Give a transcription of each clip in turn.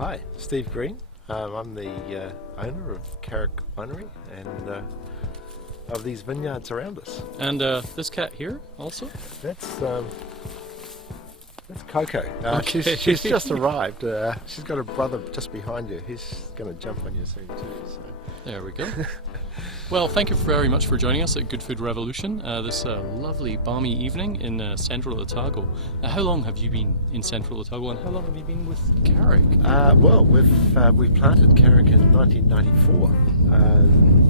Hi, Steve Green. I'm the owner of Carrick Winery and of these vineyards around us. And this cat here also? That's Coco. Okay. She's just arrived. She's got a brother just behind you. He's going to jump on you soon too. So. There we go. Well, thank you very much for joining us at Good Food Revolution this lovely balmy evening in central Otago. How long have you been in central Otago, and how long have you been with Carrick? Well, we planted Carrick in 1994.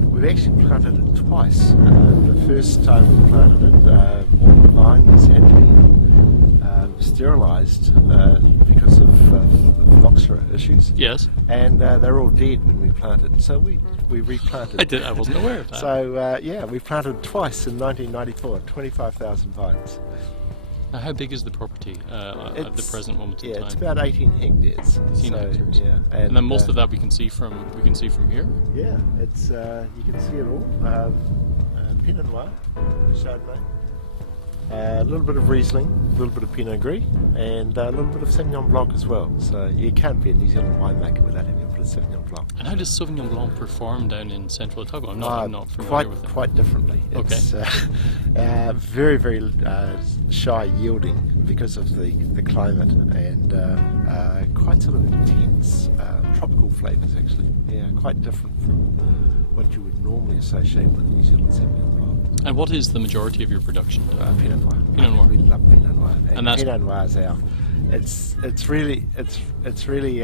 We've actually planted it twice. The first time we planted it, all the vines had been sterilised because of phylloxera issues. Yes. And they're all dead when we planted, so we replanted. I wasn't aware of that. So yeah, we planted twice in 1994, 25,000 vines. Now, how big is the property at the present moment in time? Yeah, it's about 18 hectares. 18 hectares. Yeah, and then most of that we can see from here. Yeah, it's you can see it all. Pinot Noir, Chardonnay. A little bit of Riesling, a little bit of Pinot Gris, and a little bit of Sauvignon Blanc as well. So you can't be a New Zealand winemaker without having a bit of Sauvignon Blanc. And how does Sauvignon Blanc perform down in central Otago? I'm not familiar with it. Quite differently. Okay. It's very, very shy yielding because of the climate, and quite sort of intense tropical flavours actually. Yeah, quite different from what you would normally associate with New Zealand Sauvignon Blanc. And what is the majority of your production? Pinot Noir. Pinot Noir. We love Pinot Noir, And that's Pinot Noir is it's really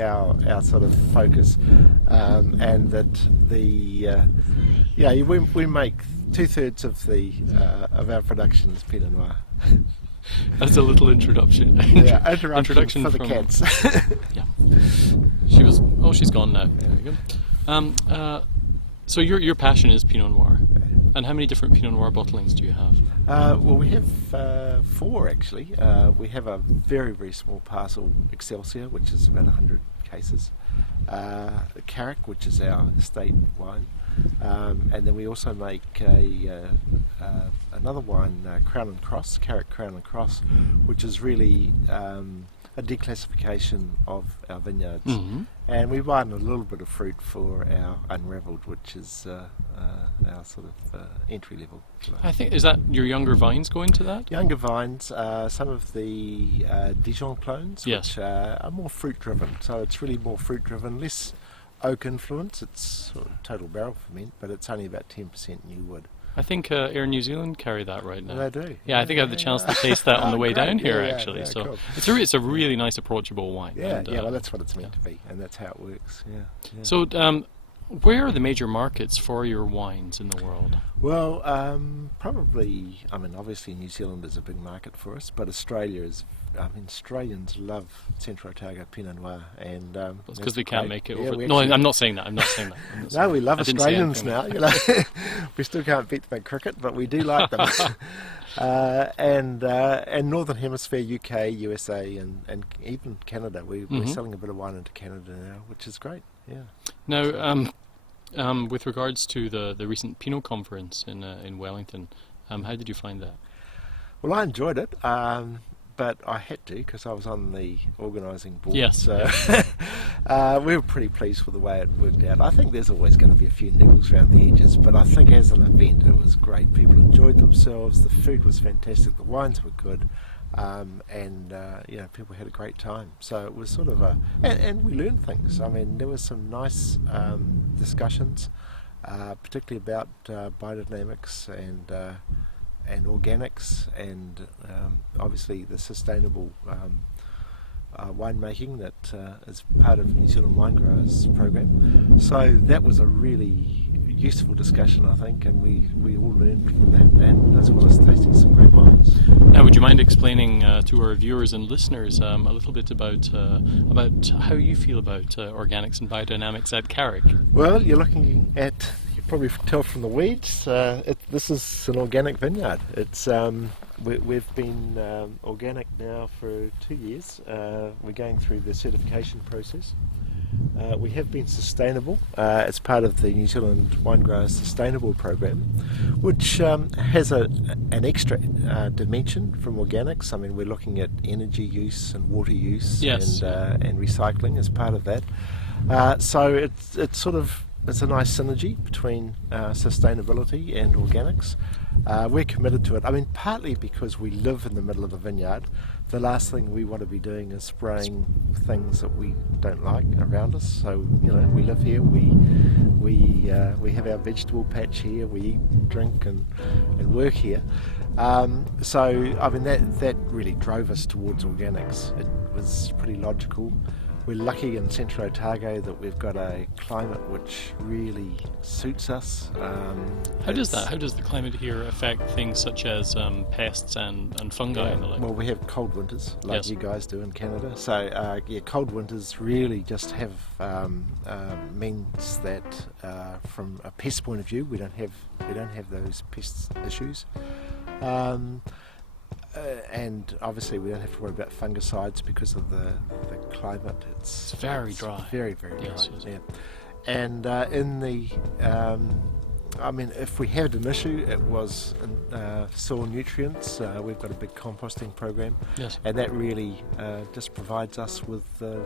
our sort of focus, and that we make 2/3 of our production is Pinot Noir. That's a little introduction. Yeah, introduction for the cats. Yeah. She's gone now. There we go. So your passion is Pinot Noir. And how many different Pinot Noir bottlings do you have? Well, we have 4 actually. We have a very, very small parcel, Excelsior, which is about 100 cases. Carrick, which is our estate wine. And then we also make another wine, Crown and Cross, Carrick Crown and Cross, which is really a declassification of our vineyards. Mm-hmm. And we widen a little bit of fruit for our Unravelled, which is our sort of entry level. I think, is that your younger vines go into that? Younger vines, some of the Dijon clones, yes, which are more fruit driven. So it's really more fruit driven, less oak influence. It's sort of total barrel ferment, but it's only about 10% new wood. I think Air New Zealand carry that right now. They do. Yeah, I think I had the chance to taste that on the way down here, Yeah, actually. yeah, So cool. it's a really nice, approachable wine. Yeah, and, well, that's what it's meant to be, and that's how it works. Yeah. So, where are the major markets for your wines in the world? Well, probably. I mean, obviously, New Zealand is a big market for us, but Australia is. I mean, Australians love Central Otago Pinot Noir, and It's because they can't make it Yeah, over. we No, actually- I'm not saying that. I'm not saying that. No, we love I didn't say Australians now. anything. You know, we still can't beat them at cricket, but we do like them. And Northern Hemisphere, UK, USA, and even Canada. We're selling a bit of wine into Canada now, which is great. Yeah. Now, with regards to the recent Pinot conference in Wellington, how did you find that? Well, I enjoyed it. But I had to because I was on the organising board. Yes. So we were pretty pleased with the way it worked out. I think there's always going to be a few niggles around the edges, but I think as an event it was great. People enjoyed themselves. The food was fantastic. The wines were good, and people had a great time. So it was sort of and we learned things. I mean, there was some nice discussions, particularly about biodynamics and organics, and obviously the sustainable winemaking that is part of New Zealand Wine Growers program. So that was a really useful discussion, I think, and we all learned from that, and as well as tasting some great wines. Now, would you mind explaining to our viewers and listeners a little bit about how you feel about organics and biodynamics at Carrick? Well, you're looking at, probably tell from the weeds, this is an organic vineyard. It's we've been organic now for 2 years. We're going through the certification process. We have been sustainable as part of the New Zealand Wine Growers Sustainable Program, which has an extra dimension from organics. I mean, we're looking at energy use and water use, Yes. and recycling as part of that. So it's a nice synergy between sustainability and organics. We're committed to it. I mean, partly because we live in the middle of the vineyard. The last thing we want to be doing is spraying things that we don't like around us. So we live here. We have our vegetable patch here. We eat, drink, and work here. So I mean that really drove us towards organics. It was pretty logical. We're lucky in Central Otago that we've got a climate which really suits us. How does the climate here affect things such as pests and fungi and the like? Well, we have cold winters like Yes. you guys do in Canada. So cold winters really just have means that from a pest point of view, we don't have those pest issues. And obviously we don't have to worry about fungicides because of the climate. It's very dry. Very, very dry. Yes, yes. Yeah. And in the, I mean, if we had an issue, it was soil nutrients. We've got a big composting program, Yes. and that really just provides us with the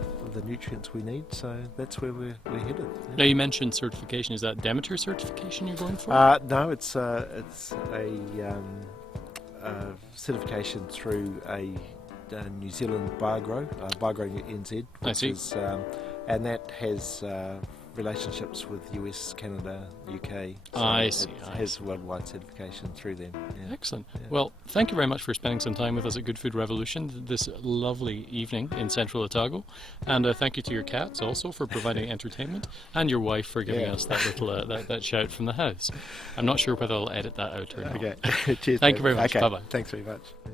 nutrients we need. So that's where we're headed. Yeah. Now you mentioned certification. Is that Demeter certification you're going for? No, it's a certification through a New Zealand Biogrow NZ, I which see. is, and that has relationships with US, Canada, UK. So I see. It has worldwide certification through them. Yeah. Excellent. Yeah. Well, thank you very much for spending some time with us at Good Food Revolution this lovely evening in Central Otago. And thank you to your cats also for providing entertainment, and your wife for giving Yeah. us that little that shout from the house. I'm not sure whether I'll edit that out or not. Okay. Cheers. Thank you very much. Okay. Bye-bye. Thanks very much. Yeah.